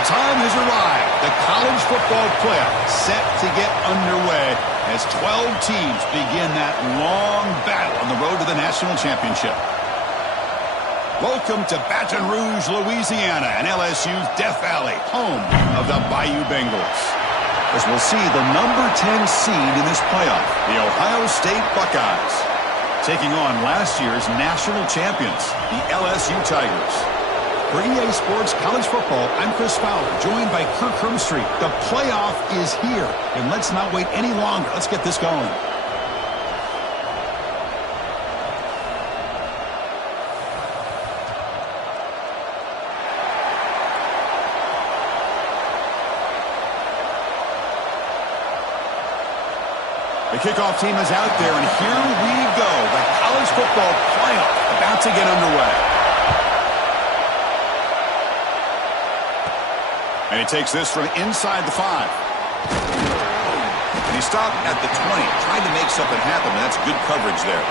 The time has arrived. The college football playoff set to get underway as 12 teams begin that long battle on the road to the national championship. Welcome to Baton Rouge, Louisiana, and LSU's Death Valley, home of the Bayou Bengals. As we'll see the number 10 seed in this playoff, the Ohio State Buckeyes, taking on last year's national champions, the LSU Tigers. For EA Sports College Football, I'm Chris Fowler, joined by Kirk Hermstreet. The playoff is here, and let's not wait any longer. Let's get this going. The kickoff team is out there, and here we go. The college football playoff about to get underway. And he takes this from inside the 5. And he stopped at the 20, trying to make something happen, and that's good coverage there.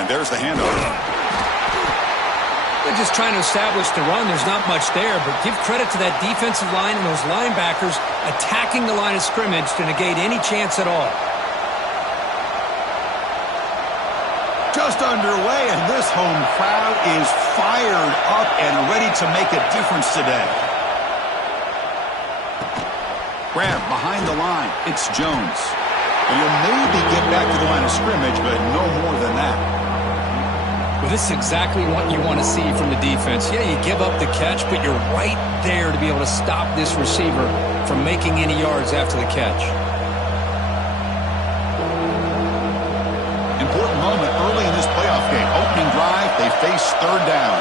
And there's the handoff. They're just trying to establish the run. There's not much there, but give credit to that defensive line and those linebackers attacking the line of scrimmage to negate any chance at all. Just underway, and this home crowd is fired up and ready to make a difference today. Grab behind the line. It's Jones. And he'll maybe get back to the line of scrimmage, but no more than that. Well, this is exactly what you want to see from the defense. Yeah, you give up the catch, but you're right there to be able to stop this receiver from making any yards after the catch. Important moment early in this playoff game. Opening drive, they face third down.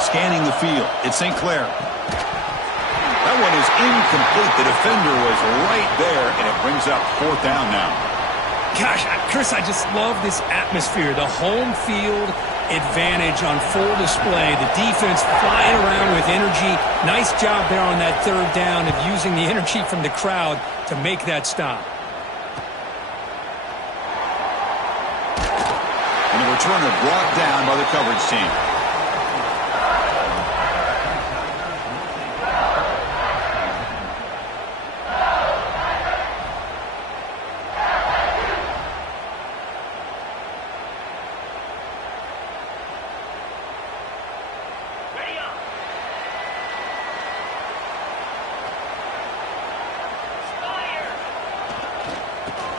Scanning the field, it's St. Clair. That one is incomplete. The defender was right there, and it brings up fourth down now. Gosh, Chris, I just love this atmosphere. The home field advantage on full display. The defense flying around with energy. Nice job there on that third down of using the energy from the crowd to make that stop. And the returner brought down by the coverage team.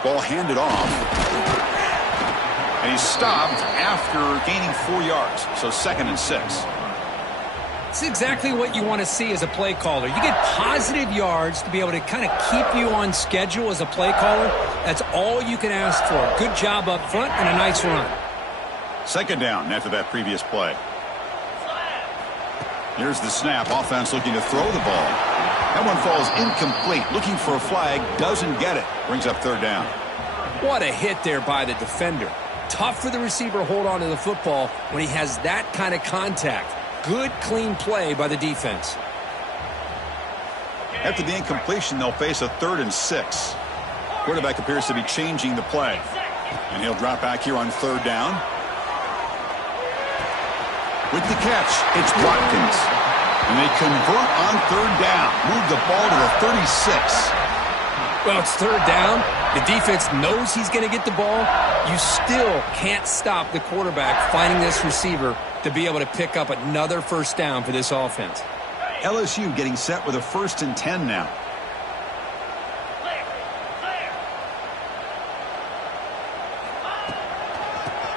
Ball handed off. And he's stopped after gaining 4 yards. So 2nd and 6. It's exactly what you want to see as a play caller. You get positive yards to be able to kind of keep you on schedule as a play caller. That's all you can ask for. Good job up front and a nice run. 2nd down after that previous play. Here's the snap. Offense looking to throw the ball. That one falls incomplete. Looking for a flag. Doesn't get it. Brings up third down. What a hit there by the defender. Tough for the receiver to hold on to the football when he has that kind of contact. Good, clean play by the defense. After the incompletion, they'll face a 3rd and 6. Quarterback appears to be changing the play. And he'll drop back here on 3rd down. With the catch, it's Watkins. And they convert on 3rd down. Move the ball to the 36. Well, it's 3rd down. The defense knows he's going to get the ball. You still can't stop the quarterback finding this receiver to be able to pick up another 1st down for this offense. LSU getting set with a 1st and 10 now.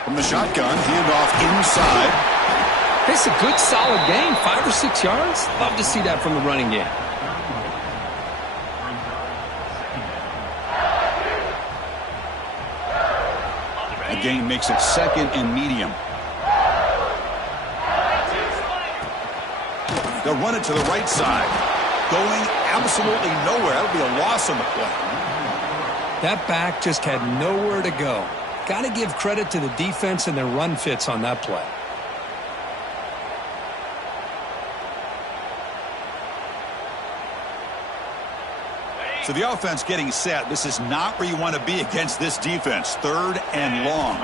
From the shotgun, handoff inside. It's a good, solid game. 5 or 6 yards. Love to see that from the running game. A gain makes it 2nd and medium. They'll run it to the right side. Going absolutely nowhere. That'll be a loss on the play. That back just had nowhere to go. Got to give credit to the defense and their run fits on that play. So the offense getting set. This is not where you want to be against this defense. 3rd and long.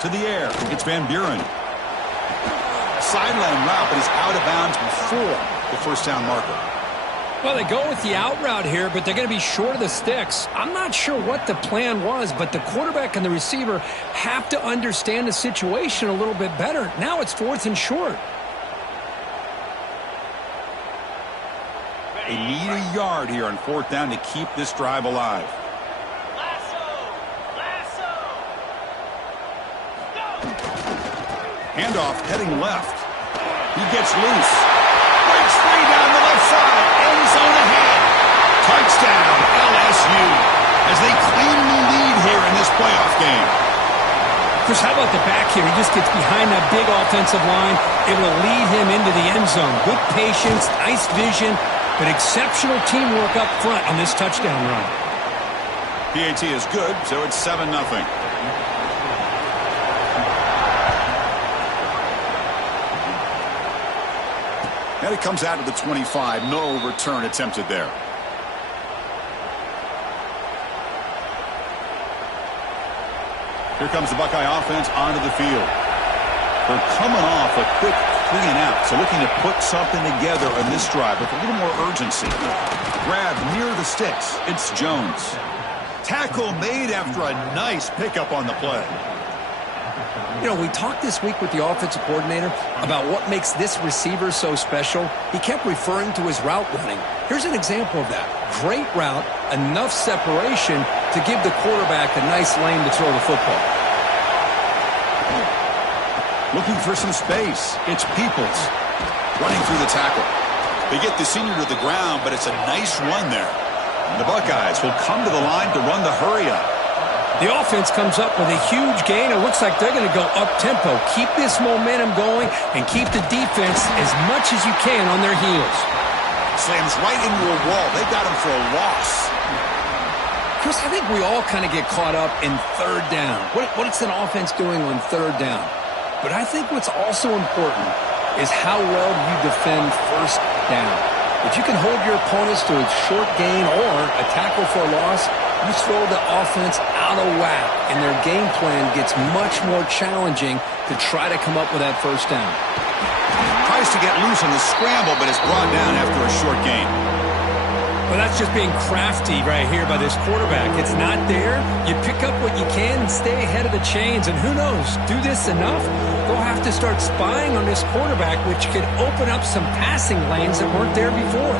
To the air. It's Van Buren. Sideline route, but he's out of bounds before the first down marker. Well, they go with the out route here, but they're going to be short of the sticks. I'm not sure what the plan was, but the quarterback and the receiver have to understand the situation a little bit better. Now it's 4th and short. They need a yard here on 4th down to keep this drive alive. Handoff heading left. He gets loose. Breaks free down the left side. End zone ahead. Touchdown, LSU. As they cleanly lead here in this playoff game. Chris, how about the back here? He just gets behind that big offensive line, able to lead him into the end zone. Good patience, nice vision, but exceptional teamwork up front on this touchdown run. PAT is good, so it's 7-0. And it comes out to the 25. No return attempted there. Here comes the Buckeye offense onto the field. They're coming off a quick 3 and out, so looking to put something together on this drive with a little more urgency. Grab near the sticks. It's Jones. Tackle made after a nice pickup on the play. You know, we talked this week with the offensive coordinator about what makes this receiver so special. He kept referring to his route running. Here's an example of that. Great route, enough separation to give the quarterback a nice lane to throw the football. Looking for some space. It's Peoples running through the tackle. They get the senior to the ground, but it's a nice run there. And the Buckeyes will come to the line to run the hurry-up. The offense comes up with a huge gain. It looks like they're going to go up-tempo. Keep this momentum going and keep the defense as much as you can on their heels. Slams right into a wall. They got him for a loss. Chris, I think we all kind of get caught up in 3rd down. What's an offense doing on 3rd down? But I think what's also important is how well you defend 1st down. If you can hold your opponents to a short gain or a tackle for a loss, you throw the offense out of whack, and their game plan gets much more challenging to try to come up with that 1st down. Tries to get loose on the scramble, but is brought down after a short gain. Well, that's just being crafty right here by this quarterback. It's not there. You pick up what you can and stay ahead of the chains, and who knows, do this enough, they'll have to start spying on this quarterback, which could open up some passing lanes that weren't there before.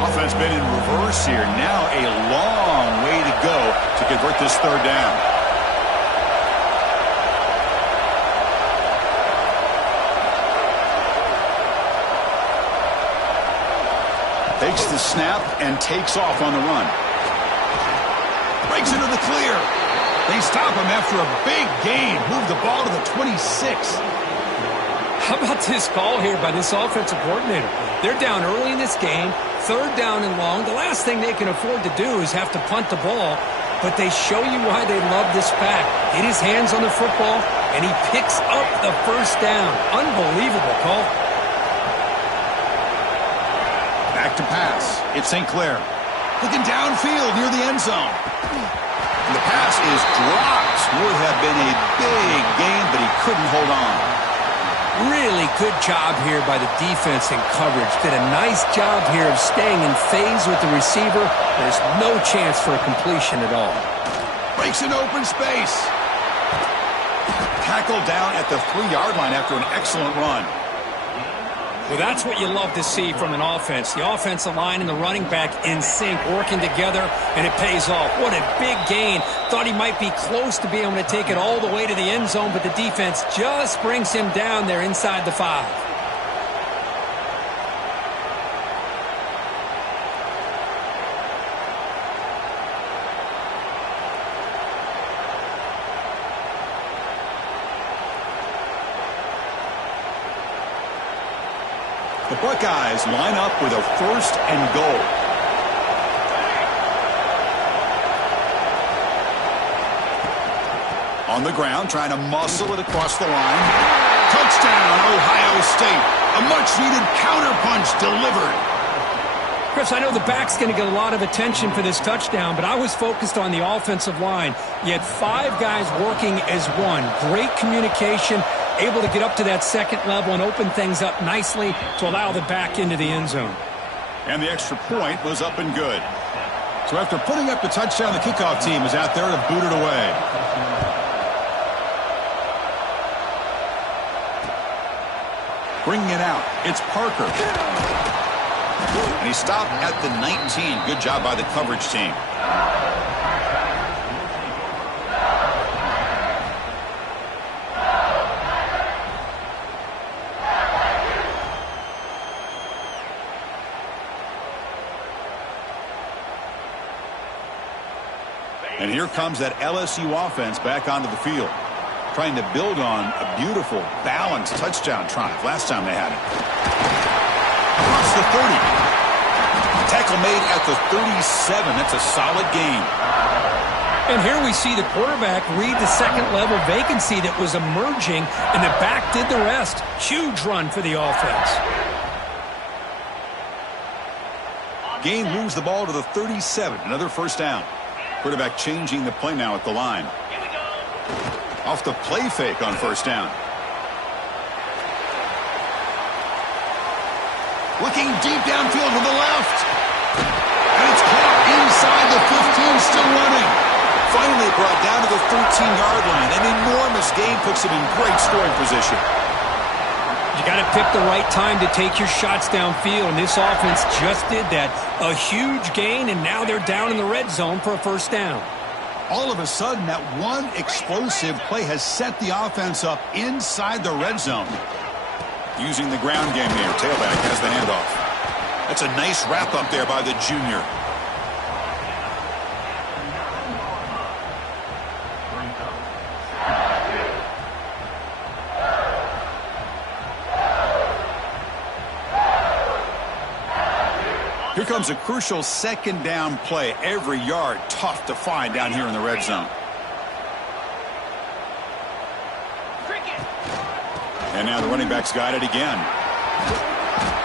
Offense been in reverse here. Now a long way to go to convert this 3rd down. Takes the snap and takes off on the run. Breaks into the clear. They stop him after a big gain. Move the ball to the 26. How about this call here by this offensive coordinator? They're down early in this game, 3rd down and long. The last thing they can afford to do is have to punt the ball, but they show you why they love this fact. Get his hands on the football, and he picks up the 1st down. Unbelievable call. Back to pass. It's St. Clair. Looking downfield near the end zone. And the pass is dropped. Would have been a big gain, but he couldn't hold on. Really good job here by the defense in coverage. Did a nice job here of staying in phase with the receiver. There's no chance for a completion at all. Breaks an open space. Tackled down at the 3-yard line after an excellent run. Well, that's what you love to see from an offense. The offensive line and the running back in sync, working together, and it pays off. What a big gain. Thought he might be close to being able to take it all the way to the end zone, but the defense just brings him down there inside the 5. The Buckeyes line up with a 1st and goal. On the ground, trying to muscle it across the line. Touchdown, Ohio State. A much-needed counterpunch delivered. Chris, I know the back's going to get a lot of attention for this touchdown, but I was focused on the offensive line. You had 5 guys working as one. Great communication, able to get up to that second level and open things up nicely to allow the back into the end zone. And the extra point was up and good. So after putting up the touchdown, the kickoff team is out there to boot it away. Bringing it out, it's Parker. And he stopped at the 19. Good job by the coverage team. And here comes that LSU offense back onto the field, trying to build on a beautiful, balanced touchdown drive last time they had it. Across the 30. Tackle made at the 37. That's a solid gain. And here we see the quarterback read the second-level vacancy that was emerging, and the back did the rest. Huge run for the offense. Gain moves the ball to the 37. Another first down. Quarterback changing the play now at the line. Off the play fake on first down. Looking deep downfield to the left. And it's caught inside the 15, still running. Finally brought down to the 13-yard line. An enormous gain puts him in great scoring position. You got to pick the right time to take your shots downfield, and this offense just did that. A huge gain, and now they're down in the red zone for a first down. All of a sudden, that one explosive play has set the offense up inside the red zone. Using the ground game here, tailback has the handoff. That's a nice wrap up there by the junior. Here comes a crucial second down play. Every yard tough to find down here in the red zone. And now the running back's got it again.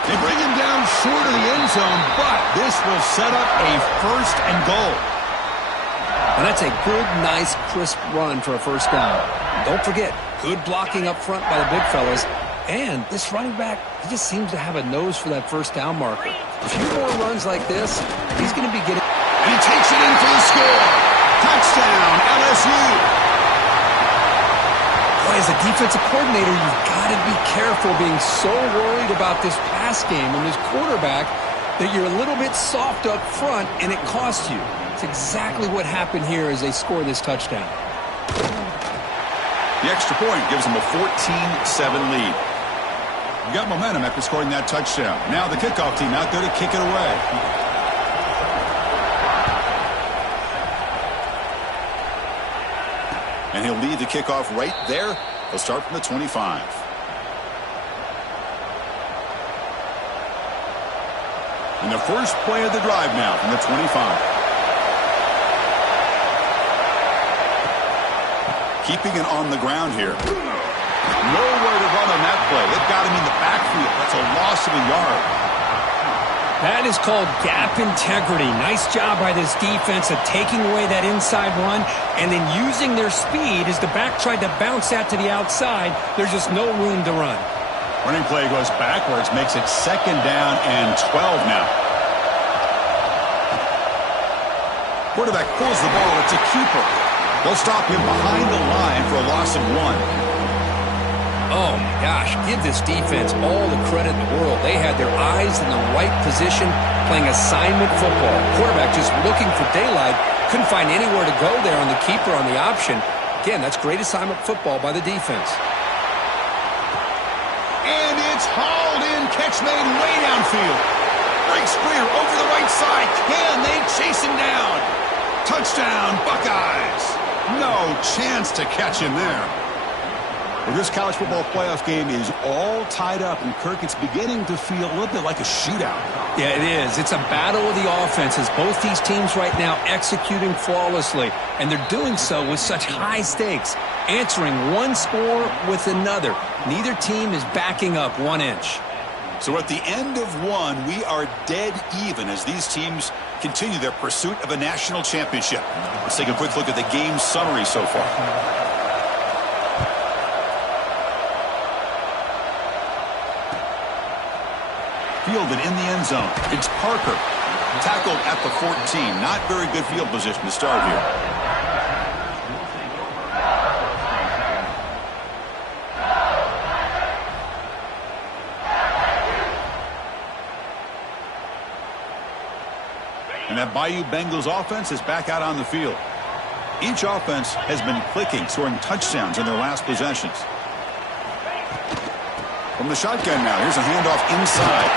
They bring him down short of the end zone, but this will set up a first and goal. And that's a good, nice, crisp run for a first down. Don't forget, good blocking up front by the big fellas. And this running back, he just seems to have a nose for that first down marker. A few more runs like this, he's going to be getting... And he takes it in for the score. Touchdown, LSU. Boy, as a defensive coordinator, you've got to be careful being so worried about this pass game and this quarterback that you're a little bit soft up front, and it costs you. It's exactly what happened here as they score this touchdown. The extra point gives them a 14-7 lead. Got momentum after scoring that touchdown. Now the kickoff team out there to kick it away. And he'll lead the kickoff right there. He'll start from the 25. And the first play of the drive now from the 25. Keeping it on the ground here. Nowhere to run on that play. They've got him in the backfield. That's a loss of a yard. That is called gap integrity. Nice job by this defense of taking away that inside run and then using their speed as the back tried to bounce that to the outside. There's just no room to run. Running play goes backwards, makes it second down and 12 now. Quarterback pulls the ball. It's a keeper. They'll stop him behind the line for a loss of 1. Oh, my gosh, give this defense all the credit in the world. They had their eyes in the right position, playing assignment football. Quarterback just looking for daylight, couldn't find anywhere to go there on the keeper on the option. Again, that's great assignment football by the defense. And it's hauled in, catch made way downfield. Breaks clear over the right side. Can they chase him down? Touchdown, Buckeyes. No chance to catch him there. Well, this college football playoff game is all tied up, and Kirk, it's beginning to feel a little bit like a shootout. Yeah, it is. It's a battle of the offenses. Both these teams right now executing flawlessly, and they're doing so with such high stakes, answering one score with another. Neither team is backing up 1 inch. So at the end of one, we are dead even as these teams continue their pursuit of a national championship. Let's take a quick look at the game summary so far. Fielded in the end zone. It's Parker. Tackled at the 14. Not very good field position to start here. And that Bayou Bengals offense is back out on the field. Each offense has been clicking, scoring touchdowns in their last possessions. From the shotgun now, here's a handoff inside.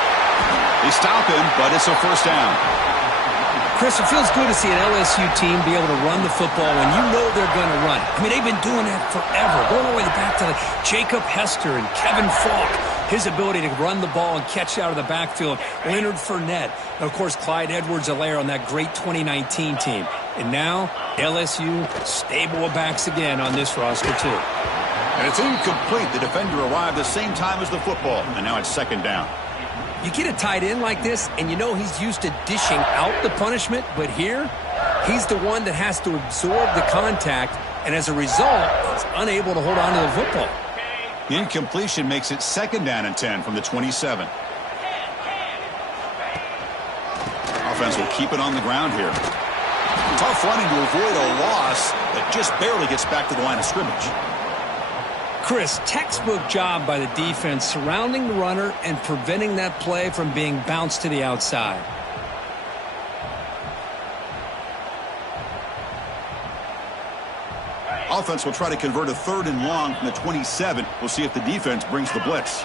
They stop him, but it's a first down. Chris, it feels good to see an LSU team be able to run the football when you know they're going to run it. I mean, they've been doing that forever, going all the way back to Jacob Hester and Kevin Falk. His ability to run the ball and catch out of the backfield. Leonard Fournette. And, of course, Clyde Edwards-Helaire on that great 2019 team. And now, LSU stable of backs again on this roster, too. And it's incomplete. The defender arrived the same time as the football. And now it's second down. You get a tight end like this, and you know he's used to dishing out the punishment. But here, he's the one that has to absorb the contact. And as a result, he's unable to hold on to the football. The incompletion makes it second down and 10 from the 27. Offense will keep it on the ground here. Tough running to avoid a loss that just barely gets back to the line of scrimmage. Chris, textbook job by the defense surrounding the runner and preventing that play from being bounced to the outside. Offense will try to convert a 3rd and long from the 27. We'll see if the defense brings the blitz.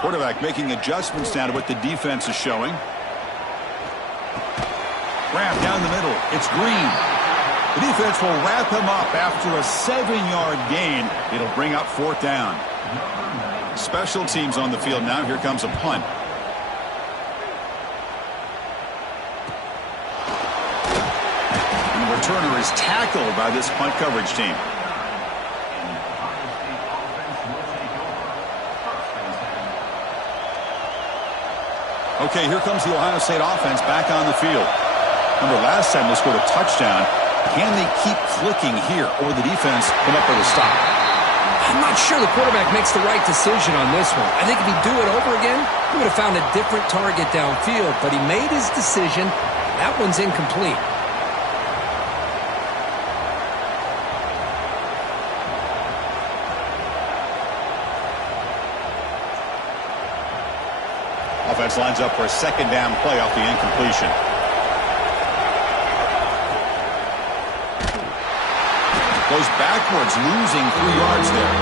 Quarterback making adjustments now to what the defense is showing. Wrap down the middle. It's Green. The defense will wrap him up after a 7-yard gain. It'll bring up 4th down. Special teams on the field now. Here comes a punt. And the returner is tackled by this punt coverage team. Okay, here comes the Ohio State offense back on the field. Remember, last time they scored a touchdown. Can they keep clicking here, or the defense come up with a stop? I'm not sure the quarterback makes the right decision on this one. I think if he'd do it over again, he would have found a different target downfield, but he made his decision. That one's incomplete. Offense lines up for a second down play off the incompletion. Goes backwards, losing 3 yards there.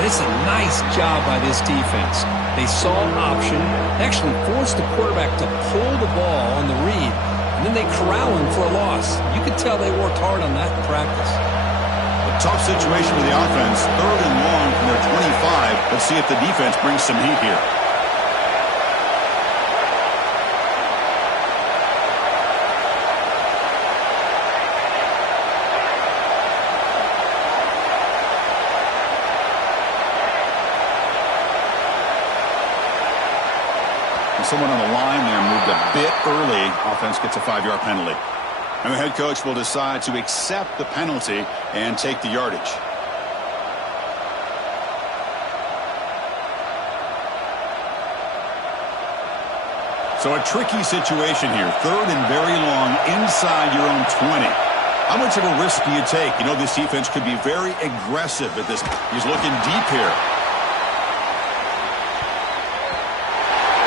It's a nice job by this defense. They saw an option, actually forced the quarterback to pull the ball on the read, and then they corral him for a loss. You could tell they worked hard on that in practice. A tough situation for the offense. 3rd and long from their 25. Let's see if the defense brings some heat here. Someone on the line there moved a bit early. Offense gets a 5-yard penalty. And the head coach will decide to accept the penalty and take the yardage. So a tricky situation here. 3rd and very long inside your own 20. How much of a risk do you take? You know, this defense could be very aggressive at this. He's looking deep here.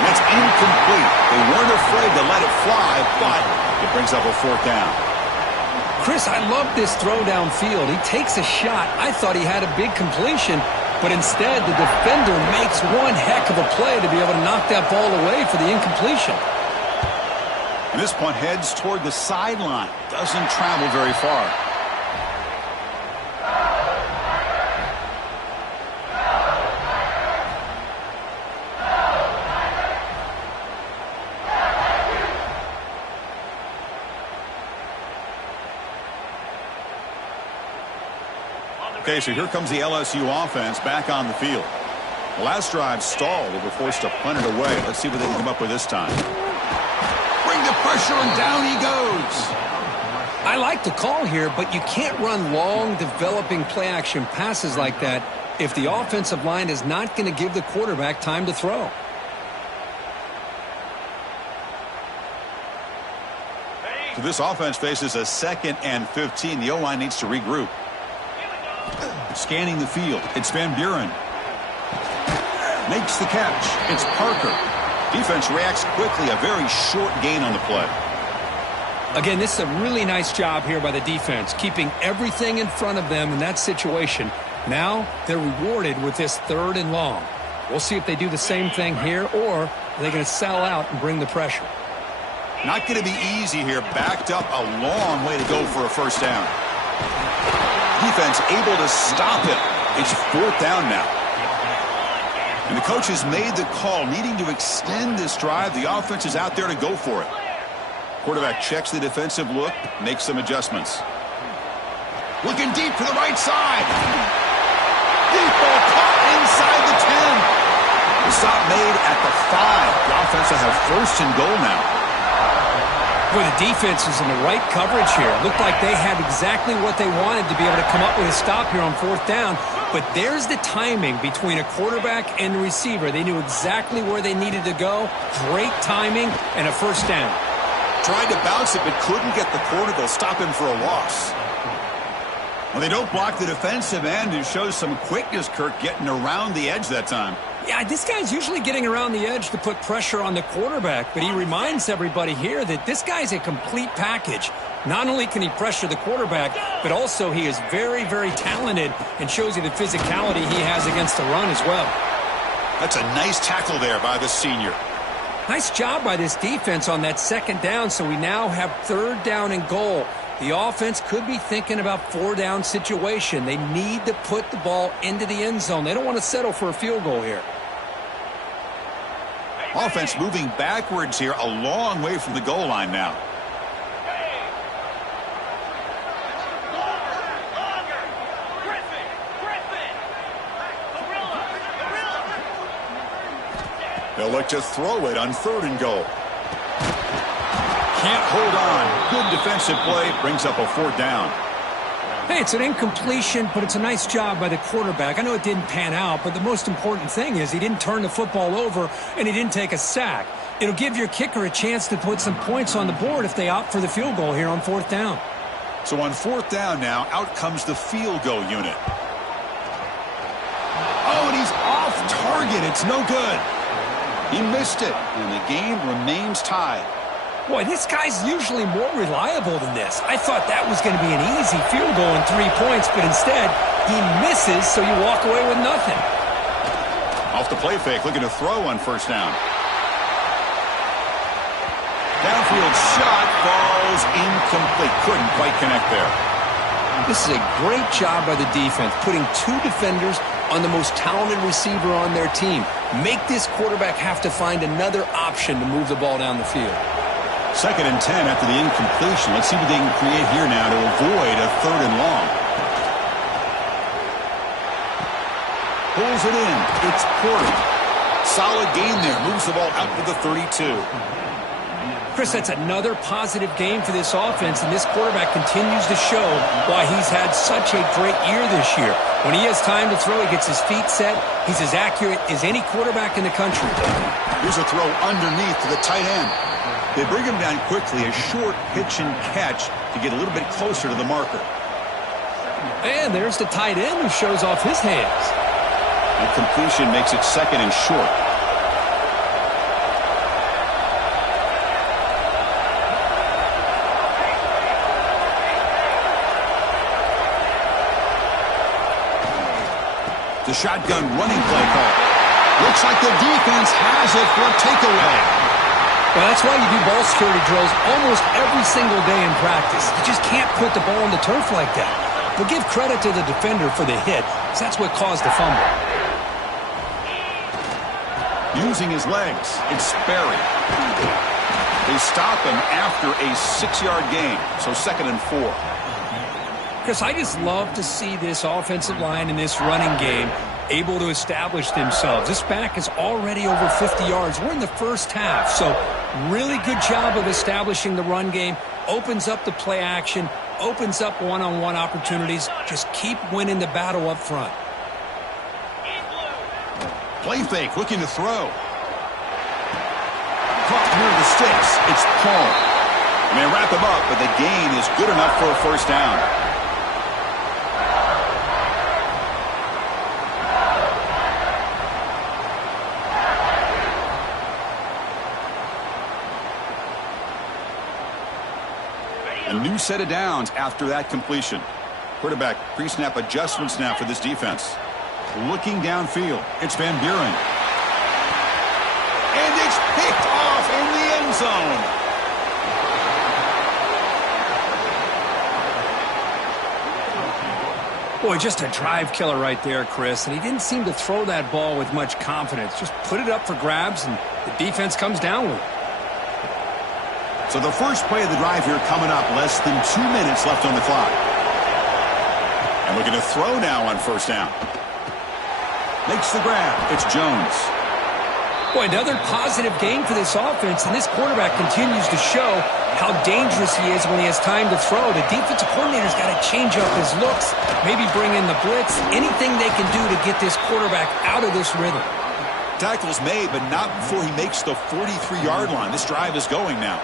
It's incomplete. They weren't afraid to let it fly, but it brings up a 4th down. Chris, I love this throw downfield. He takes a shot. I thought he had a big completion, but instead the defender makes one heck of a play to be able to knock that ball away for the incompletion. And this punt heads toward the sideline. Doesn't travel very far. Okay, so here comes the LSU offense back on the field. The last drive stalled. They were forced to punt it away. Let's see what they can come up with this time. Bring the pressure, and down he goes. I like the call here, but you can't run long, developing play-action passes like that if the offensive line is not going to give the quarterback time to throw. So this offense faces a 2nd and 15. The O-line needs to regroup. Scanning the field. It's Van Buren. Makes the catch. It's Parker. Defense reacts quickly. A very short gain on the play. Again, this is a really nice job here by the defense, keeping everything in front of them in that situation. Now they're rewarded with this 3rd and long. We'll see if they do the same thing here, or are they going to sell out and bring the pressure. Not going to be easy here. Backed up a long way to go for a first down. Defense able to stop it. It's 4th down now. And the coach has made the call, needing to extend this drive. The offense is out there to go for it. Quarterback checks the defensive look, makes some adjustments. Looking deep to the right side. Deep ball caught inside the 10. The stop made at the 5. The offense will have 1st and goal now. Boy, the defense is in the right coverage here. Looked like they had exactly what they wanted to be able to come up with a stop here on 4th down. But there's the timing between a quarterback and the receiver. They knew exactly where they needed to go. Great timing and a first down. Tried to bounce it, but couldn't get the corner. They'll stop him for a loss. Well, they don't block the defensive end, who shows some quickness, Kirk, getting around the edge that time. Yeah, this guy's usually getting around the edge to put pressure on the quarterback, but he reminds everybody here that this guy's a complete package. Not only can he pressure the quarterback, but also he is very, very talented and shows you the physicality he has against the run as well. That's a nice tackle there by the senior. Nice job by this defense on that 2nd down, so we now have 3rd down and goal. The offense could be thinking about 4-down situation. They need to put the ball into the end zone. They don't want to settle for a field goal here. Offense moving backwards here, a long way from the goal line now. They'll look to throw it on 3rd and goal. Can't hold on. Good defensive play. Brings up a 4th down. Hey, it's an incompletion, but it's a nice job by the quarterback. I know it didn't pan out, but the most important thing is he didn't turn the football over and he didn't take a sack. It'll give your kicker a chance to put some points on the board if they opt for the field goal here on 4th down. So on 4th down now, out comes the field goal unit. Oh, and he's off target. It's no good. He missed it, and the game remains tied. Boy, this guy's usually more reliable than this. I thought that was going to be an easy field goal and 3 points, but instead, he misses, so you walk away with nothing. Off the play fake, looking to throw on 1st down. Downfield shot falls incomplete. Couldn't quite connect there. This is a great job by the defense, putting 2 defenders on the most talented receiver on their team. Make this quarterback have to find another option to move the ball down the field. 2nd and 10 after the incompletion. Let's see what they can create here now to avoid a 3rd and long. Pulls it in. It's Porter. Solid gain there. Moves the ball out to the 32. Chris, that's another positive game for this offense, and this quarterback continues to show why he's had such a great year this year. When he has time to throw, he gets his feet set. He's as accurate as any quarterback in the country. Here's a throw underneath to the tight end. They bring him down quickly, a short pitch and catch to get a little bit closer to the marker. And there's the tight end who shows off his hands. The completion makes it 2nd and short. The shotgun running play call. Looks like the defense has it for a takeaway. Well, that's why you do ball security drills almost every single day in practice. You just can't put the ball on the turf like that. But give credit to the defender for the hit, because that's what caused the fumble. Using his legs, it's Sperry. They stop him after a 6-yard gain, so 2nd and 4. Chris, I just love to see this offensive line in this running game able to establish themselves. This back is already over 50 yards. We're in the first half, so really good job of establishing the run game. Opens up the play action, opens up one-on-one opportunities. Just keep winning the battle up front. Play fake, looking to throw. Caught near the sticks. It's Paul. And they wrap him up, but the gain is good enough for a first down. A new set of downs after that completion. Quarterback pre-snap adjustments now for this defense. Looking downfield, it's Van Buren. And it's picked off in the end zone. Boy, just a drive killer right there, Chris. And he didn't seem to throw that ball with much confidence. Just put it up for grabs, and the defense comes down with it. So the first play of the drive here coming up. Less than 2 minutes left on the clock. And looking to throw now on first down. Makes the grab. It's Jones. Boy, another positive game for this offense, and this quarterback continues to show how dangerous he is when he has time to throw. The defensive coordinator's got to change up his looks, maybe bring in the blitz, anything they can do to get this quarterback out of this rhythm. Tackle's made, but not before he makes the 43-yard line. This drive is going now.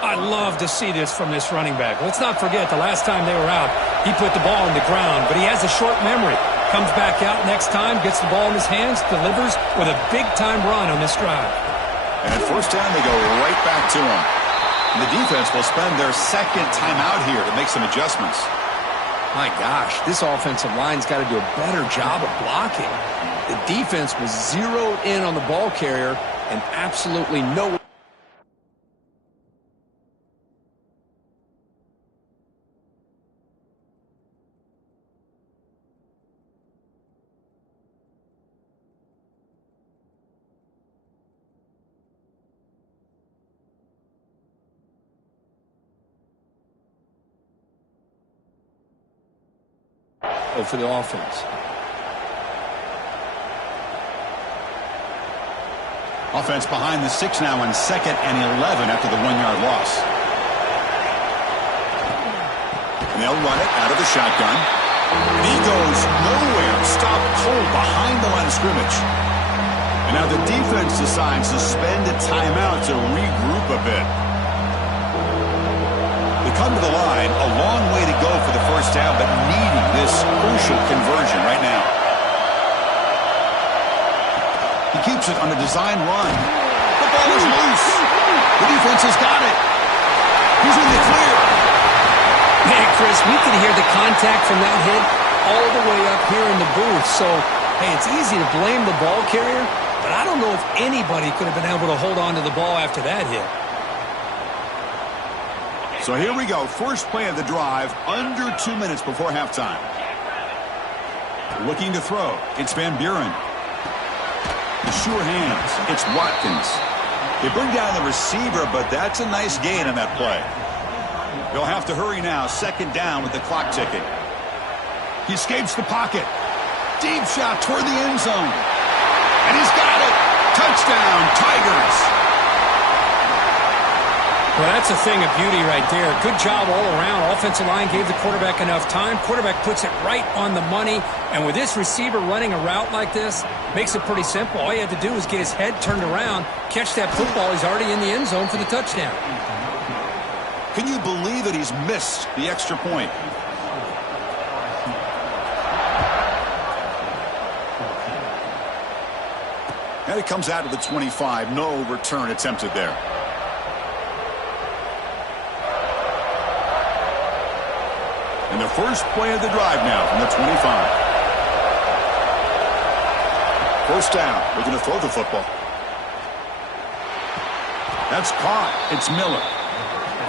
I love to see this from this running back. Let's not forget the last time they were out, he put the ball on the ground, but he has a short memory. Comes back out next time, gets the ball in his hands, delivers with a big-time run on this drive. And at first down, they go right back to him. And the defense will spend their second time out here to make some adjustments. My gosh, this offensive line's got to do a better job of blocking. The defense was zeroed in on the ball carrier and absolutely no. For the offense. Offense behind the 6 now on 2nd and 11 after the 1-yard loss. And they'll run it out of the shotgun. And he goes nowhere. Stopped cold behind the line of scrimmage. And now the defense decides to spend a timeout to regroup a bit. They come to the line, a long way to go for the first down, but needing this crucial conversion right now. He keeps it on a design run. The ball is loose. The defense has got it. He's in the clear. Man, Chris, we can hear the contact from that hit all the way up here in the booth. So, hey, it's easy to blame the ball carrier, but I don't know if anybody could have been able to hold on to the ball after that hit. So here we go. First play of the drive, under 2 minutes before halftime. Looking to throw. It's Van Buren. Sure hands. It's Watkins. They bring down the receiver, but that's a nice gain on that play. They'll have to hurry now. 2nd down with the clock ticking. He escapes the pocket. Deep shot toward the end zone. And he's got it. Touchdown, Tigers. Well, that's a thing of beauty right there. Good job all around. Offensive line gave the quarterback enough time. Quarterback puts it right on the money. And with this receiver running a route like this, makes it pretty simple. All you had to do was get his head turned around, catch that football. He's already in the end zone for the touchdown. Can you believe that he's missed the extra point? And it comes out to the 25. No return attempted there. And the first play of the drive now from the 25. First down. We're going to throw the football. That's caught. It's Miller.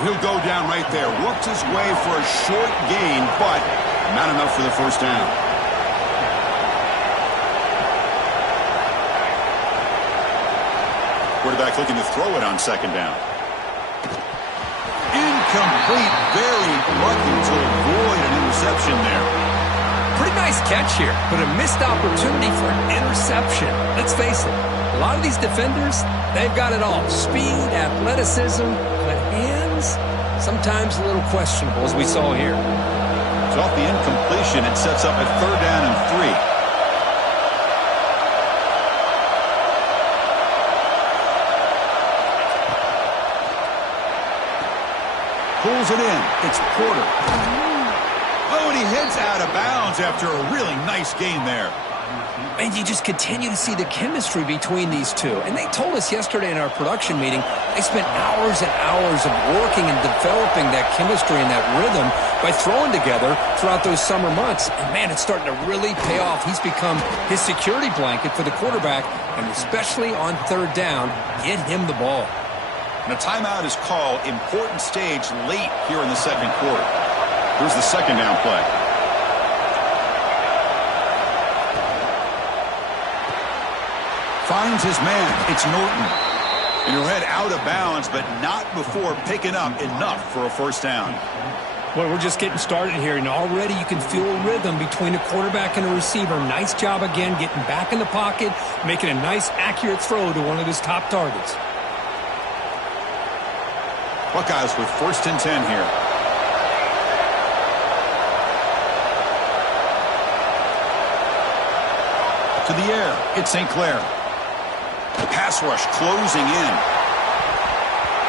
He'll go down right there. Worked his way for a short gain, but not enough for the first down. Quarterback looking to throw it on 2nd down. Incomplete. Very lucky to avoid an interception there. Pretty nice catch here, but a missed opportunity for an interception. Let's face it, a lot of these defenders, they've got it all. Speed, athleticism, but hands, sometimes a little questionable, as we saw here. So off the incompletion, it sets up a 3rd down and 3. Pulls it in. It's Porter. Oh, and he heads out of bounds after a really nice game there. And you just continue to see the chemistry between these two. And they told us yesterday in our production meeting, they spent hours and hours of working and developing that chemistry and that rhythm by throwing together throughout those summer months. And, man, it's starting to really pay off. He's become his security blanket for the quarterback, and especially on 3rd down, get him the ball. And a timeout is called. Important stage late here in the 2nd quarter. Here's the 2nd down play. Finds his man. It's Norton. And he'll head out of bounds, but not before picking up enough for a 1st down. Well, we're just getting started here, and already you can feel a rhythm between a quarterback and a receiver. Nice job again getting back in the pocket, making a nice, accurate throw to one of his top targets. Buckeyes with 1st and 10 here. To the air, it's St. Clair. Pass rush closing in.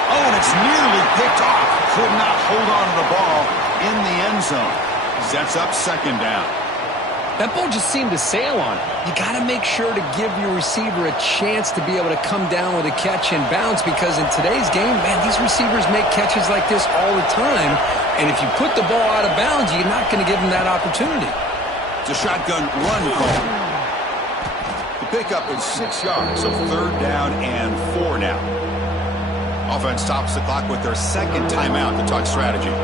Oh, and it's nearly picked off. Could not hold on to the ball in the end zone. Sets up 2nd down. That ball just seemed to sail on it. You got to make sure to give your receiver a chance to be able to come down with a catch and bounce, because in today's game, man, these receivers make catches like this all the time. And if you put the ball out of bounds, you're not going to give them that opportunity. It's a shotgun run call. The pickup is 6 yards, so 3rd down and 4 now. Offense stops the clock with their 2nd timeout to talk strategy.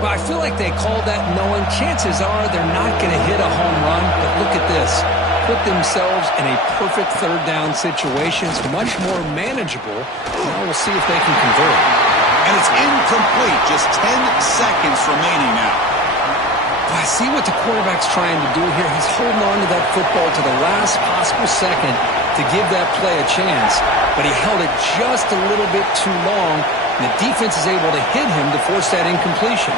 Well, I feel like they call that knowing chances are they're not going to hit a home run, but look at this. Put themselves in a perfect 3rd down situation. It's much more manageable. Now we'll see if they can convert. And it's incomplete. Just 10 seconds remaining now. Well, I see what the quarterback's trying to do here. He's holding on to that football to the last possible second to give that play a chance, but he held it just a little bit too long. The defense is able to hit him to force that incompletion.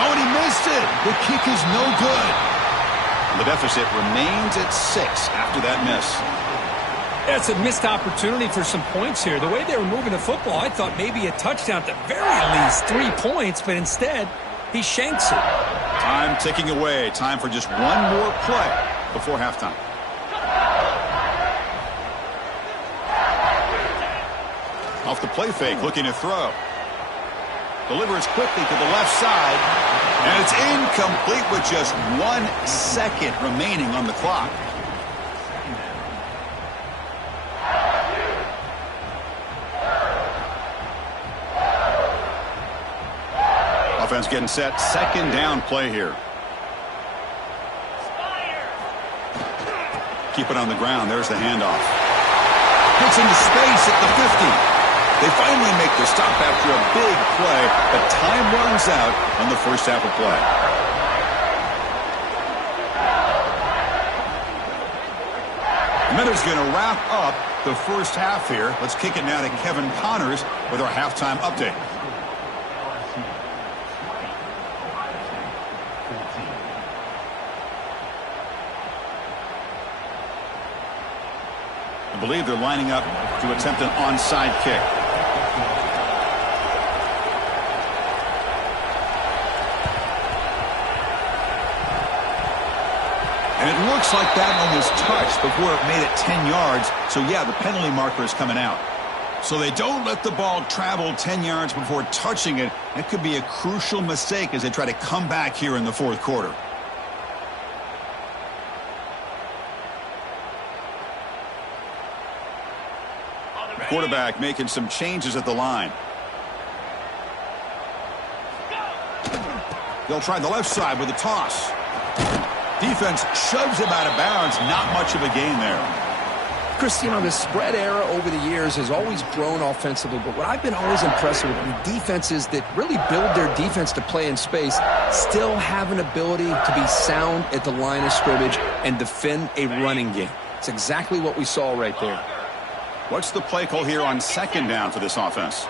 Oh, and he missed it. The kick is no good. The deficit remains at 6 after that miss. Yeah, it's a missed opportunity for some points here. The way they were moving the football, I thought maybe a touchdown, at the very least 3 points, but instead he shanks it. Time ticking away. Time for just one more play before halftime. Off the play fake, looking to throw. Delivers quickly to the left side. And it's incomplete with just 1 second remaining on the clock. Offense getting set. 2nd down play here. Keep it on the ground. There's the handoff. Gets into space at the 50. They finally make the stop after a big play, but time runs out on the 1st half of play. And that is going to wrap up the 1st half here. Let's kick it now to Kevin Connors with our halftime update. I believe they're lining up to attempt an onside kick. And it looks like that one was touched before it made it 10 yards. So, yeah, the penalty marker is coming out. So they don't let the ball travel 10 yards before touching it. That could be a crucial mistake as they try to come back here in the 4th quarter. The quarterback making some changes at the line. They'll try the left side with a toss. Defense shoves him out of bounds. Not much of a gain there. Chris, you know, the spread era over the years has always grown offensively, but what I've been always impressed with defenses that really build their defense to play in space still have an ability to be sound at the line of scrimmage and defend a running game. It's exactly what we saw right there. What's the play call here on second down for this offense?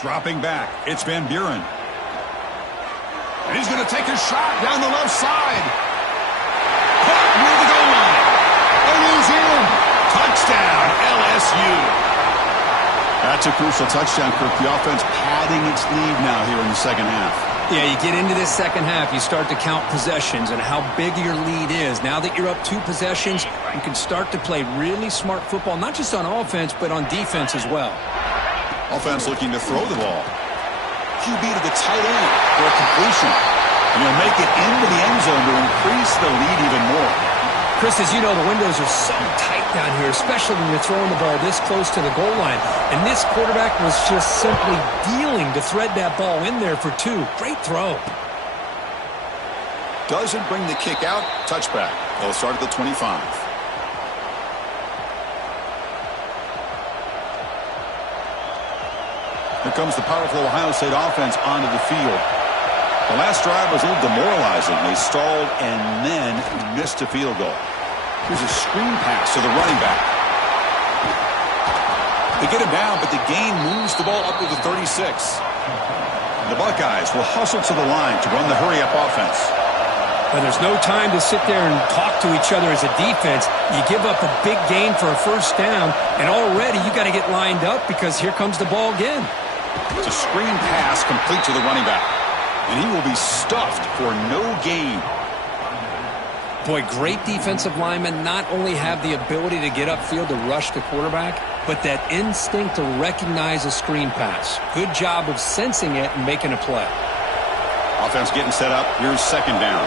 Dropping back, it's Van Buren. And he's going to take a shot down the left side. Caught near the goal line. And he's in. Touchdown, LSU. That's a crucial touchdown, Kirk. The offense padding its lead now here in the second half. Yeah, you get into this second half, you start to count possessions and how big your lead is. Now that you're up 2 possessions, you can start to play really smart football, not just on offense, but on defense as well. Offense looking to throw the ball. QB to the tight end for a completion. And he'll make it into the end zone to increase the lead even more. Chris, as you know, the windows are so tight down here, especially when you're throwing the ball this close to the goal line. And this quarterback was just simply dealing to thread that ball in there for 2. Great throw. Doesn't bring the kick out. Touchback. They'll start at the 25. Here comes the powerful Ohio State offense onto the field. The last drive was a little demoralizing. They stalled and then missed a field goal. Here's a screen pass to the running back. They get him down, but the gain moves the ball up to the 36. The Buckeyes will hustle to the line to run the hurry-up offense. But there's no time to sit there and talk to each other as a defense. You give up a big gain for a first down, and already you got to get lined up because here comes the ball again. It's a screen pass complete to the running back. And he will be stuffed for no gain. Boy, great defensive linemen not only have the ability to get upfield to rush the quarterback, but that instinct to recognize a screen pass. Good job of sensing it and making a play. Offense getting set up. Here's second down.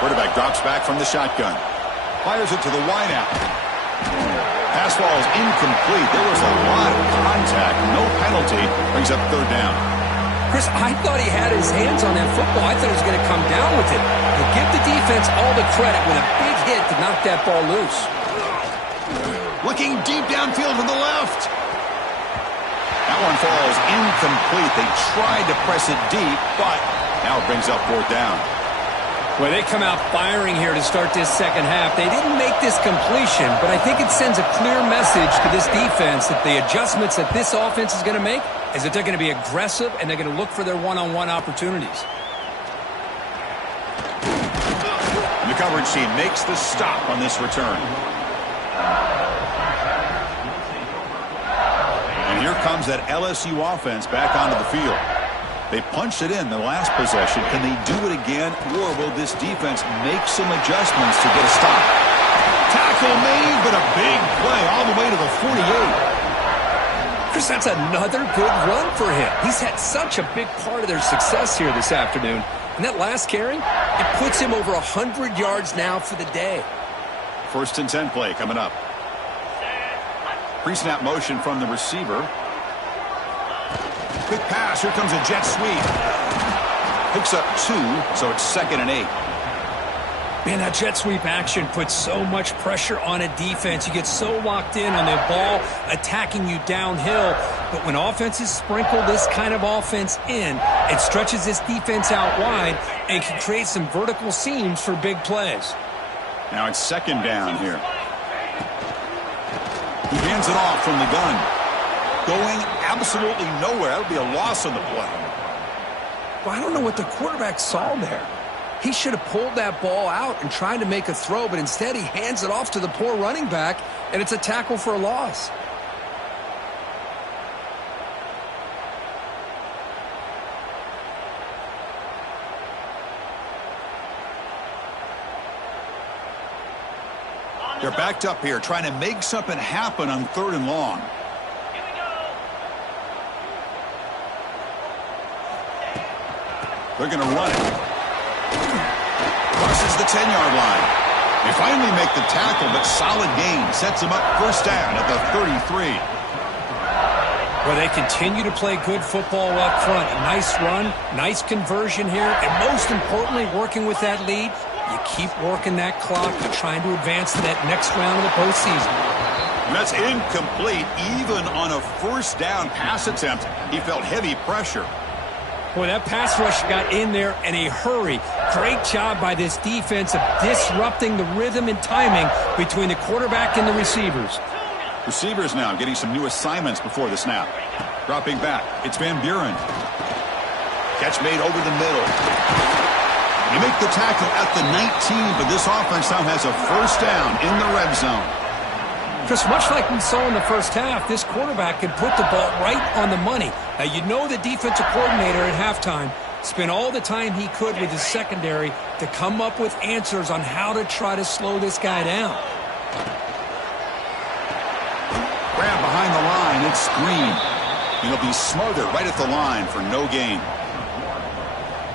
Quarterback drops back from the shotgun. Fires it to the wideout. Pass ball is incomplete. There was a lot of contact. No penalty. Brings up third down. Chris, I thought he had his hands on that football. I thought he was going to come down with it. But give the defense all the credit with a big hit to knock that ball loose. Looking deep downfield to the left. That one falls incomplete. They tried to press it deep, but now it brings up fourth down. Well, they come out firing here to start this second half. They didn't make this completion, but I think it sends a clear message to this defense that the adjustments that this offense is going to make is that they're going to be aggressive and they're going to look for their one-on-one opportunities. And the coverage team makes the stop on this return. And here comes that LSU offense back onto the field. They punched it in the last possession. Can they do it again, or will this defense make some adjustments to get a stop? Tackle made, but a big play all the way to the 48. Chris, that's another good run for him. He's had such a big part of their success here this afternoon. And that last carry, it puts him over 100 yards now for the day. First and 10 play coming up. Pre-snap motion from the receiver. Quick pass. Here comes a jet sweep. Picks up 2, so it's second and 8. Man, that jet sweep action puts so much pressure on a defense. You get so locked in on the ball attacking you downhill. But when offenses sprinkle this kind of offense in, it stretches this defense out wide and can create some vertical seams for big plays. Now it's second down here. He hands it off from the gun. Going absolutely nowhere. That would be a loss on the play. Well, I don't know what the quarterback saw there. He should have pulled that ball out and tried to make a throw, but instead he hands it off to the poor running back, and it's a tackle for a loss. They're backed up here, trying to make something happen on third and long. They're going to run it. Crosses the 10-yard line. They finally make the tackle, but solid gain sets them up first down at the 33. Well, they continue to play good football up front. A nice run, nice conversion here, and most importantly, working with that lead, you keep working that clock and trying to advance to that next round of the postseason. And that's incomplete. Even on a first down pass attempt, he felt heavy pressure. Boy, that pass rush got in there in a hurry. Great job by this defense of disrupting the rhythm and timing between the quarterback and the receivers. Receivers now getting some new assignments before the snap. Dropping back, it's Van Buren. Catch made over the middle. You make the tackle at the 19, but this offense now has a first down in the red zone. Just much like we saw in the first half, this quarterback can put the ball right on the money. Now, you know the defensive coordinator at halftime spent all the time he could with his secondary to come up with answers on how to try to slow this guy down. Grab behind the line, it's Green. He'll be smothered right at the line for no gain.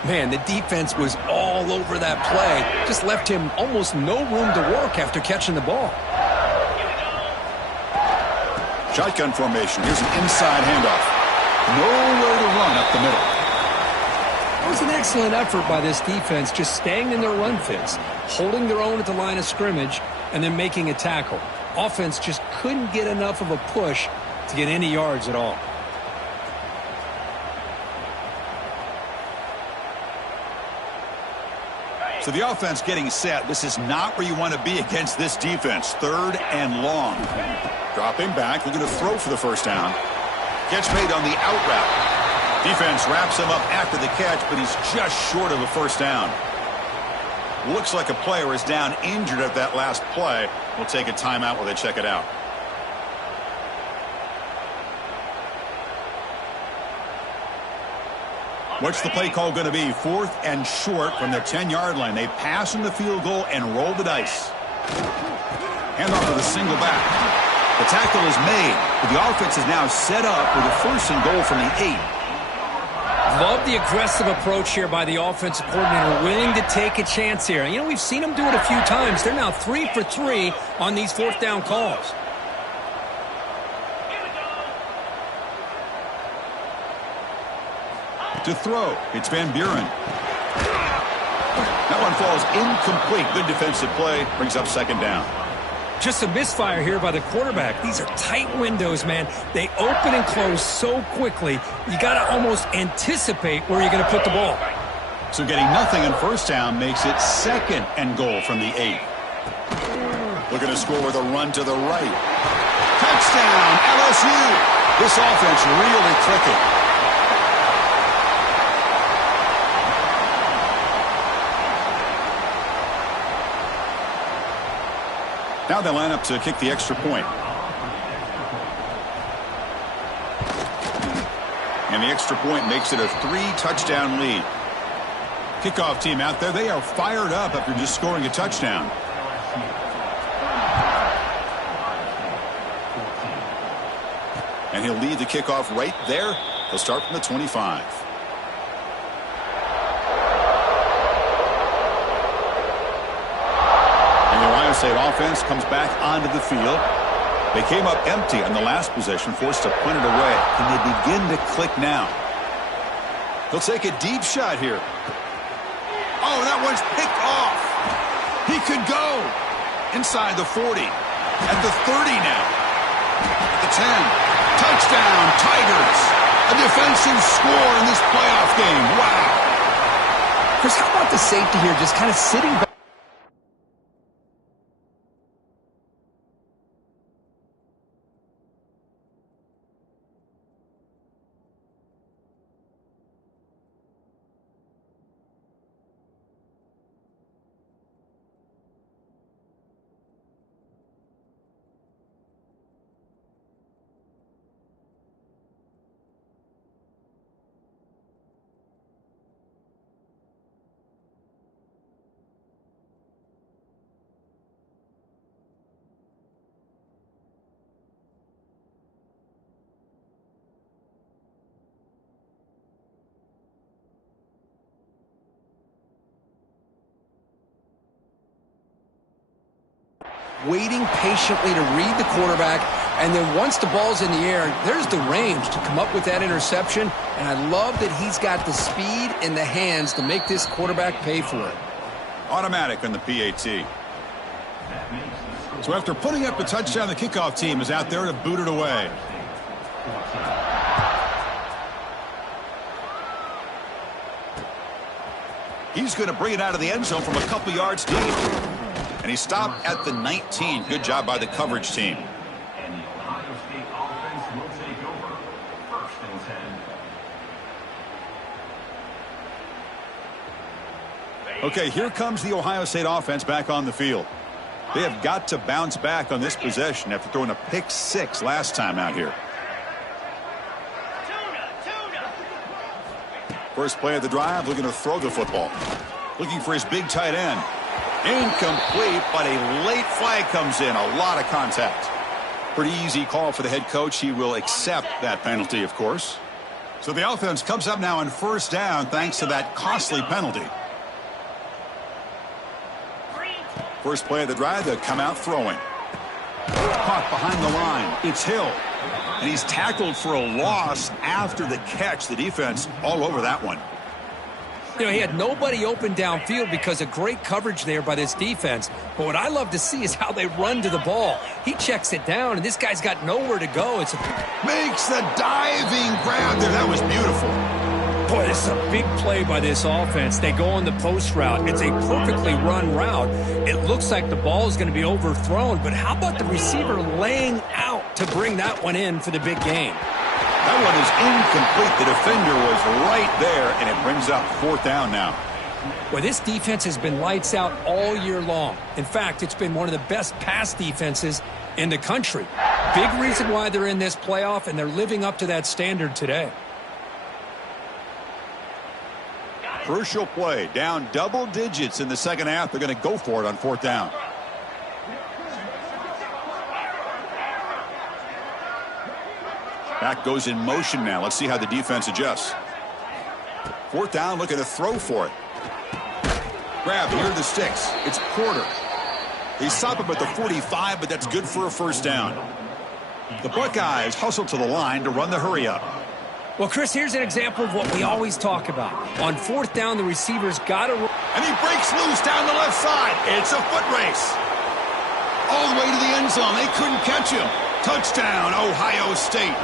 Man, the defense was all over that play. Just left him almost no room to work after catching the ball. Shotgun formation. Here's an inside handoff. Nowhere to run up the middle. That was an excellent effort by this defense, just staying in their run fits, holding their own at the line of scrimmage, and then making a tackle. Offense just couldn't get enough of a push to get any yards at all. So the offense getting set. This is not where you want to be against this defense. 3rd and long. Dropping back, looking to throw for the first down. Catch made on the out route. Defense wraps him up after the catch, but he's just short of a first down. Looks like a player is down injured at that last play. We'll take a timeout while they check it out. What's the play call going to be? 4th and short from their 10-yard line. They pass in the field goal and roll the dice. Hand off with a single back. The tackle is made, but the offense is now set up with a 1st and goal from the 8. Love the aggressive approach here by the offensive coordinator, willing to take a chance here. You know, we've seen them do it a few times. They're now 3 for 3 on these 4th down calls. To throw, it's Van Buren. That one falls incomplete. Good defensive play. Brings up 2nd down. Just a misfire here by the quarterback. These are tight windows, man. They open and close so quickly, you got to almost anticipate where you're going to put the ball. So getting nothing in first down makes it 2nd and goal from the 8. Looking to score with a run to the right. Touchdown, LSU. This offense really clicking. Now they line up to kick the extra point. And the extra point makes it a 3-touchdown lead. Kickoff team out there, they are fired up after just scoring a touchdown. And he'll lead the kickoff right there. He'll start from the 25. State offense comes back onto the field. They came up empty on the last possession, forced to punt it away. Can they begin to click now? They'll take a deep shot here. Oh, that one's picked off. He could go inside the 40. At the 30 now. At the 10. Touchdown, Tigers. A defensive score in this playoff game. Wow. Chris, how about the safety here just kind of sitting back? Waiting patiently to read the quarterback And then once the ball's in the air, there's the range to come up with that interception. And I love that he's got the speed and the hands to make this quarterback pay for it. Automatic on the PAT. So after putting up the touchdown, the kickoff team is out there to boot it away. He's going to bring it out of the end zone from a couple yards deep. And he stopped at the 19. Good job by the coverage team. And the Ohio State offense will take over 1st and 10. Okay, here comes the Ohio State offense back on the field. They have got to bounce back on this possession after throwing a pick 6 last time out here. First play of the drive, looking to throw the football. Looking for his big tight end. Incomplete, but a late flag comes in. A lot of contact. Pretty easy call for the head coach. He will accept that penalty, of course. So the offense comes up now on 1st down thanks to that costly penalty. First play of the drive, they'll come out throwing. Caught behind the line. It's Hill. And he's tackled for a loss after the catch. The defense all over that one. You know, he had nobody open downfield because of great coverage there by this defense. But what I love to see is how they run to the ball. He checks it down, and this guy's got nowhere to go. Makes the diving grab there. That was beautiful. Boy, this is a big play by this offense. They go on the post route. It's a perfectly run route. It looks like the ball is going to be overthrown, but how about the receiver laying out to bring that one in for the big game? That one is incomplete. The defender was right there, and it brings up 4th down now. Well, this defense has been lights out all year long. In fact, it's been one of the best pass defenses in the country. Big reason why they're in this playoff, and they're living up to that standard today. Crucial play. Down double digits in the second half. They're going to go for it on 4th down. Back goes in motion now. Let's see how the defense adjusts. 4th down, looking to throw for it. Grab near the sticks. It's Porter. They stop him at the 45, but that's good for a 1st down. The Buckeyes hustle to the line to run the hurry up. Well, Chris, here's an example of what we always talk about. On 4th down, the receiver's got to... And he breaks loose down the left side. It's a foot race. All the way to the end zone. They couldn't catch him. Touchdown, Ohio State.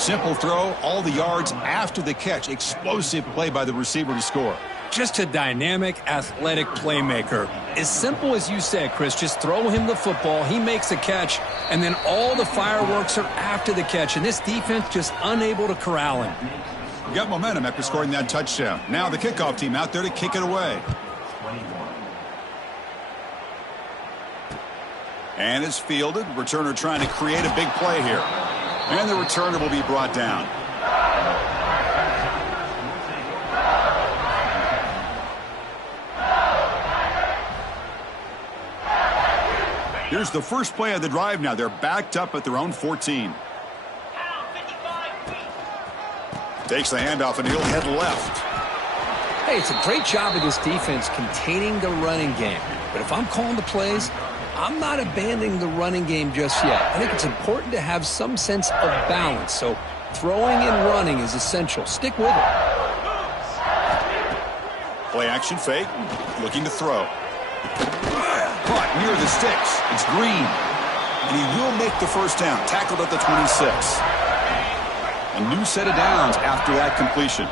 Simple throw, all the yards after the catch. Explosive play by the receiver to score. Just a dynamic, athletic playmaker. As simple as you said, Chris, just throw him the football, he makes a catch, and then all the fireworks are after the catch, and this defense just unable to corral him. Got momentum after scoring that touchdown. Now the kickoff team out there to kick it away. And it's fielded. Returner trying to create a big play here. And the returner will be brought down. Here's the first play of the drive now. They're backed up at their own 14. Takes the handoff and he'll head left. Hey, it's a great job of this defense containing the running game. But if I'm calling the plays, I'm not abandoning the running game just yet. I think it's important to have some sense of balance. So throwing and running is essential. Stick with it. Play action fake. Looking to throw. Caught near the sticks. It's Green. And he will make the 1st down. Tackled at the 26. A new set of downs after that completion.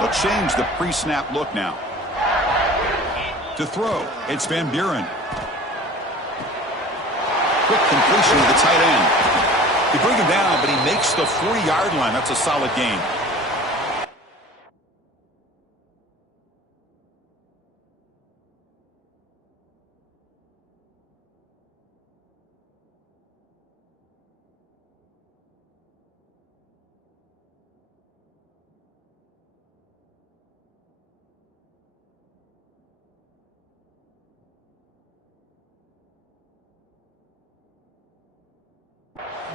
They'll change the pre-snap look now. To throw, it's Van Buren. Quick completion to the tight end. They bring him down, but he makes the 40-yard line. That's a solid gain.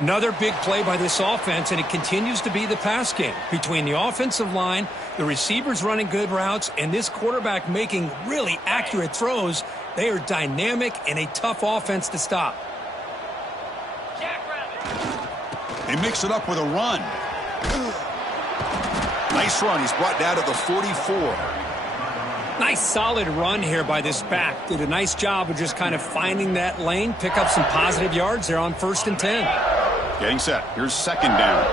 Another big play by this offense, and it continues to be the pass game. Between the offensive line, the receivers running good routes, and this quarterback making really accurate throws, they are dynamic and a tough offense to stop. They mix it up with a run. Nice run. He's brought down to the 44. Nice solid run here by this back. Did a nice job of just kind of finding that lane, pick up some positive yards there on 1st and 10. Getting set. Here's 2nd down.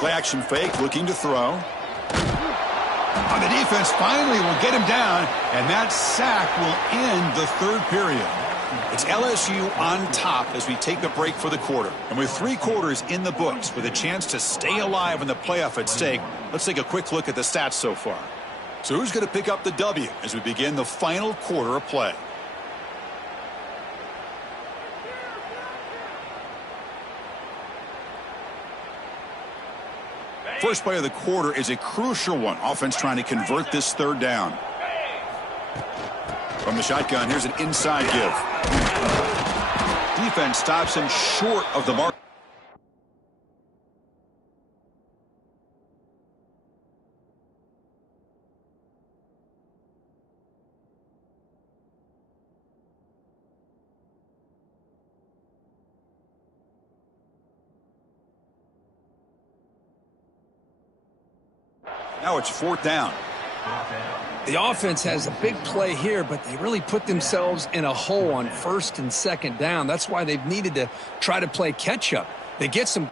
Play action fake, looking to throw. On the defense, finally will get him down, and that sack will end the 3rd period. It's LSU on top as we take a break for the quarter. And with 3 quarters in the books, with a chance to stay alive in the playoff at stake, let's take a quick look at the stats so far. So who's going to pick up the W as we begin the final quarter of play? First play of the quarter is a crucial one. Offense trying to convert this 3rd down. From the shotgun, here's an inside give. Defense stops him short of the mark. Now it's 4th down. The offense has a big play here, but they really put themselves in a hole on 1st and 2nd down. That's why they've needed to try to play catch-up. They get some...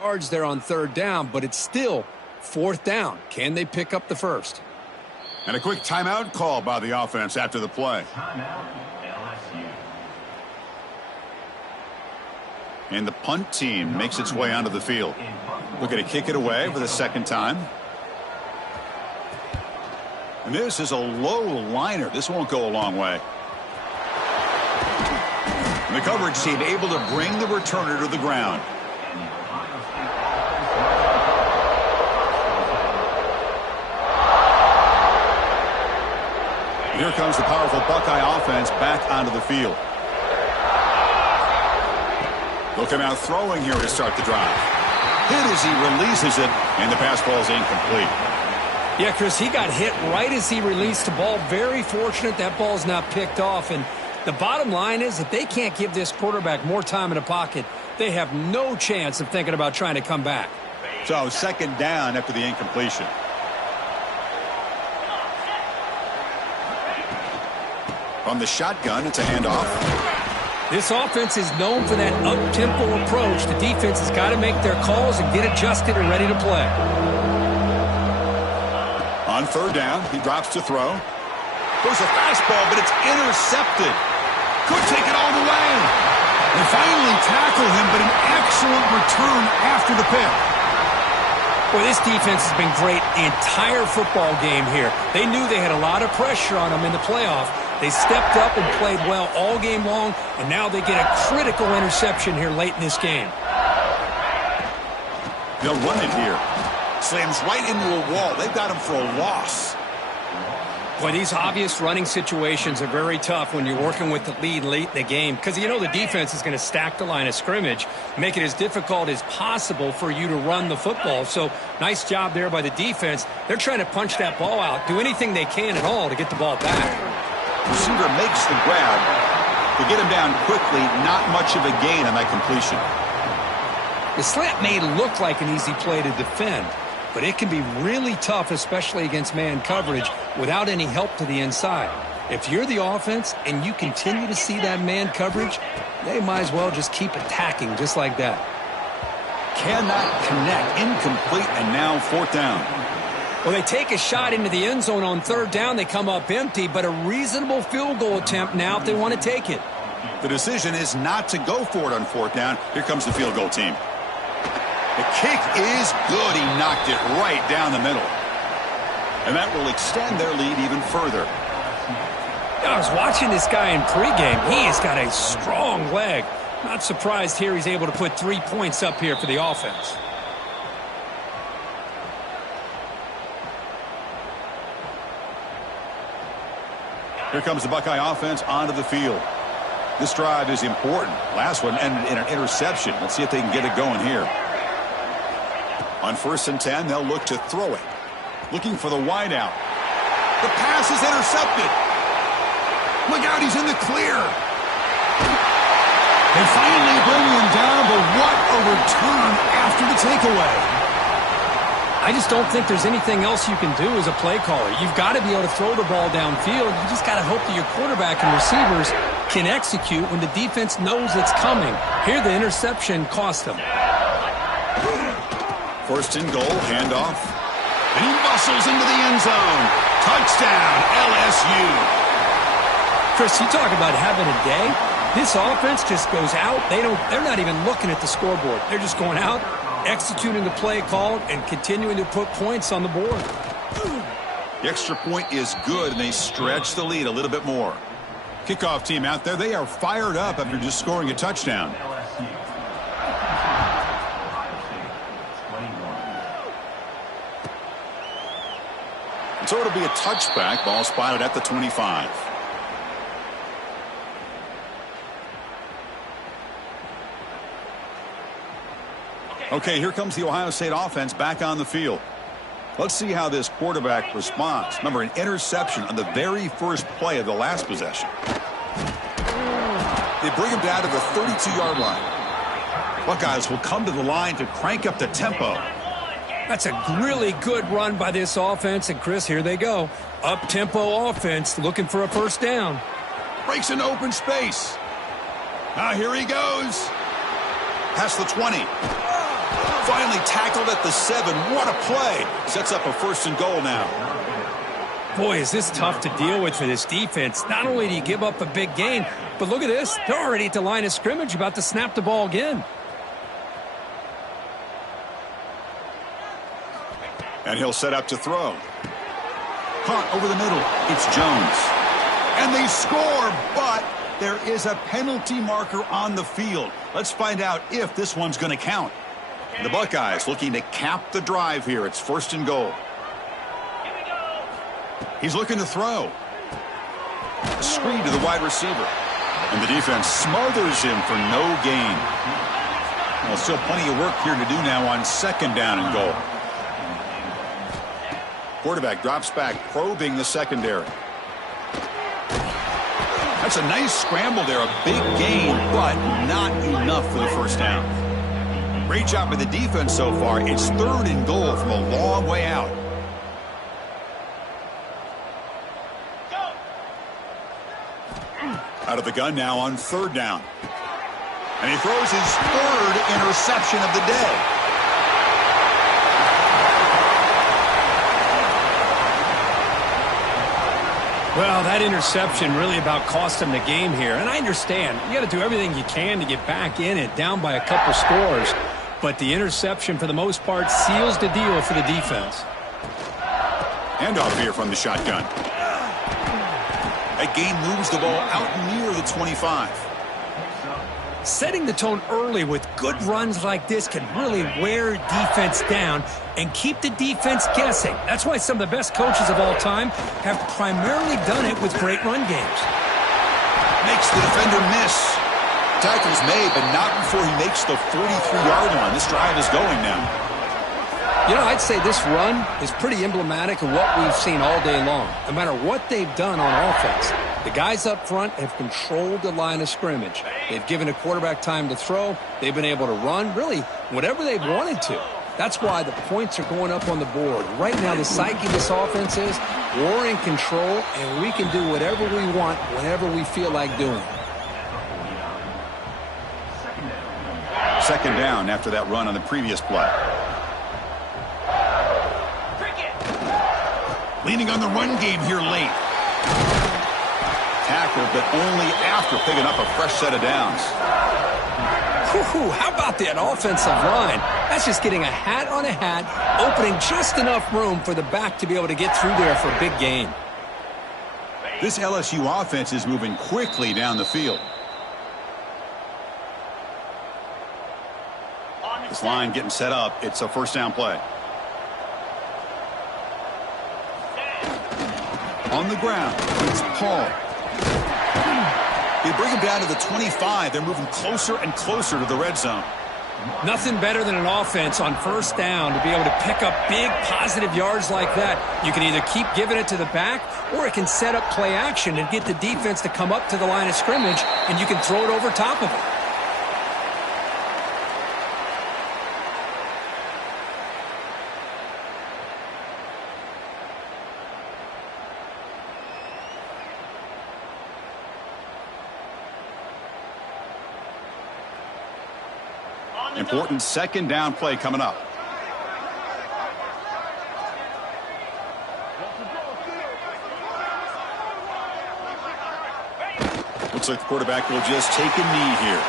yards there on 3rd down, but it's still 4th down. Can they pick up the 1st? And a quick timeout call by the offense after the play. Timeout, LSU. And the punt team makes its way onto the field. Looking to kick it away for the 2nd time. And this is a low liner. This won't go a long way. And the coverage team able to bring the returner to the ground. Here comes the powerful Buckeye offense back onto the field. They'll come out throwing here to start the drive. Hit as he releases it, and the pass ball is incomplete. Yeah, Chris, he got hit right as he released the ball. Very fortunate that ball's not picked off. And the bottom line is that they can't give this quarterback more time in the pocket. They have no chance of thinking about trying to come back. So 2nd down after the incompletion. From the shotgun, it's a handoff. This offense is known for that up-tempo approach. The defense has got to make their calls and get adjusted and ready to play. On 3rd down, he drops to throw. There's a fastball, but it's intercepted. Could take it all the way. They finally tackle him, but an excellent return after the pick. Boy, this defense has been great the entire football game here. They knew they had a lot of pressure on them in the playoff. They stepped up and played well all game long, and now they get a critical interception here late in this game. They'll run it here. Slams right into a wall. They've got him for a loss. Boy, these obvious running situations are very tough when you're working with the lead late in the game because you know the defense is going to stack the line of scrimmage, make it as difficult as possible for you to run the football. So nice job there by the defense. They're trying to punch that ball out, do anything they can at all to get the ball back. Receiver makes the grab. To get him down quickly, not much of a gain on that completion. The slant may look like an easy play to defend, but it can be really tough, especially against man coverage, without any help to the inside. If you're the offense and you continue to see that man coverage, they might as well just keep attacking just like that. Cannot connect. Incomplete, and now 4th down. Well, they take a shot into the end zone on 3rd down. They come up empty, but a reasonable field goal attempt now if they want to take it. The decision is not to go for it on 4th down. Here comes the field goal team. The kick is good. He knocked it right down the middle. And that will extend their lead even further. I was watching this guy in pregame. He has got a strong leg. Not surprised here he's able to put 3 points up here for the offense. Here comes the Buckeye offense onto the field. This drive is important. Last one ended in an interception. Let's see if they can get it going here. On 1st and 10, they'll look to throw it. Looking for the wideout. The pass is intercepted. Look out, he's in the clear. They finally bring him down, but what a return after the takeaway. I just don't think there's anything else you can do as a play caller. You've got to be able to throw the ball downfield. You just got to hope that your quarterback and receivers can execute when the defense knows it's coming. Here, the interception cost them. 1st and goal, handoff. And he muscles into the end zone. Touchdown, LSU. Chris, you talk about having a day. This offense just goes out. They're not even looking at the scoreboard. They're just going out, executing the play called, and continuing to put points on the board. The extra point is good, and they stretch the lead a little bit more. Kickoff team out there, they are fired up after just scoring a touchdown. And so it'll be a touchback. Ball spotted at the 25. Okay, here comes the Ohio State offense back on the field. Let's see how this quarterback responds. Remember, an interception on the very first play of the last possession. They bring him down to the 32-yard line. Buckeyes will come to the line to crank up the tempo. That's a really good run by this offense. And, Chris, here they go. Up-tempo offense looking for a 1st down. Breaks into open space. Now here he goes. Past the 20. Finally tackled at the 7. What a play. Sets up a 1st and goal now. Boy, is this tough to deal with for this defense. Not only do you give up a big gain, but look at this. They're already at the line of scrimmage, about to snap the ball again. And he'll set up to throw. Caught over the middle. It's Jones. And they score, but there is a penalty marker on the field. Let's find out if this one's going to count. The Buckeyes looking to cap the drive here. It's 1st and goal. He's looking to throw. A screen to the wide receiver. And the defense smothers him for no gain. Well, still plenty of work here to do now on 2nd down and goal. Quarterback drops back, probing the secondary. That's a nice scramble there. A big gain, but not enough for the 1st down. Great job by the defense so far. It's 3rd and goal from a long way out. Out of the gun now on 3rd down. And he throws his 3rd interception of the day. Well, that interception really about cost them the game here. And I understand. You got to do everything you can to get back in it, down by a couple scores. But the interception, for the most part, seals the deal for the defense. Handoff here from the shotgun. That game moves the ball out near the 25. Setting the tone early with good runs like this can really wear defense down and keep the defense guessing. That's why some of the best coaches of all time have primarily done it with great run games. Makes the defender miss. Tackle's made, but not before he makes the 43-yard line. This drive is going now. You know, I'd say this run is pretty emblematic of what we've seen all day long. No matter what they've done on offense, the guys up front have controlled the line of scrimmage. They've given a quarterback time to throw. They've been able to run, really, whatever they've wanted to. That's why the points are going up on the board. Right now, the psyche of this offense is we're in control, and we can do whatever we want whenever we feel like doing. Second down after that run on the previous play. Leaning on the run game here late. Tackle, but only after picking up a fresh set of downs. How about that offensive line? That's just getting a hat on a hat, opening just enough room for the back to be able to get through there for a big gain. This LSU offense is moving quickly down the field. This line getting set up. It's a first down play. On the ground, it's Paul. They bring him down to the 25. They're moving closer and closer to the red zone. Nothing better than an offense on first down to be able to pick up big positive yards like that. You can either keep giving it to the back, or it can set up play action and get the defense to come up to the line of scrimmage, and you can throw it over top of it. Important second down play coming up. Looks like the quarterback will just take a knee here.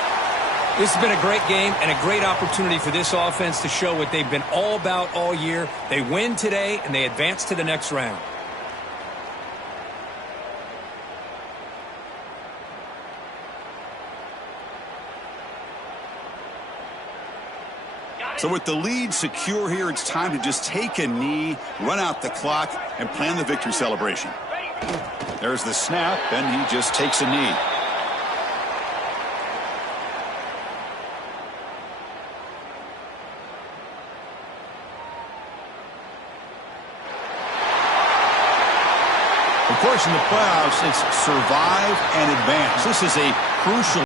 This has been a great game and a great opportunity for this offense to show what they've been all about all year. They win today, and they advance to the next round. So with the lead secure here, it's time to just take a knee, run out the clock, and plan the victory celebration. There's the snap, and he just takes a knee. Of course, in the playoffs, it's survive and advance. This is a crucial